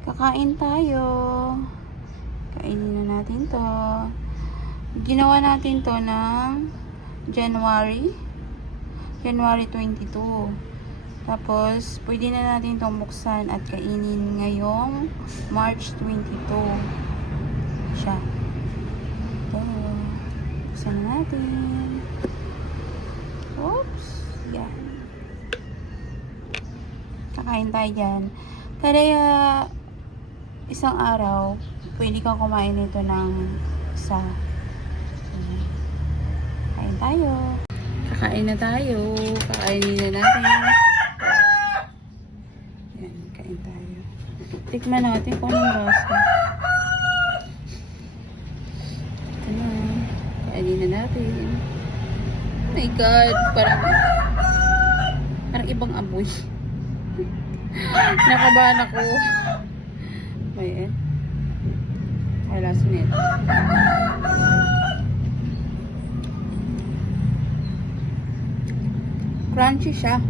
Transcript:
Kakain tayo. Kainin na natin to. Ginawa natin to ng January 22. Tapos, pwede na natin itong buksan at kainin ngayong March 22. Siya. Ito. Buksan na natin. Oops. Yan. Kakain tayo dyan. Kaya, isang araw, pwede kang kumain nito ng isa. Kain tayo. Kakain na tayo. Kakainin na natin. Yan, kain tayo. Tikman natin kung anong lasa. Ito na. Kainin na natin. Oh my God. Parang ibang amoy. Nakabahan ako. Ayan. Ay, lasa nito. Crunchy siya.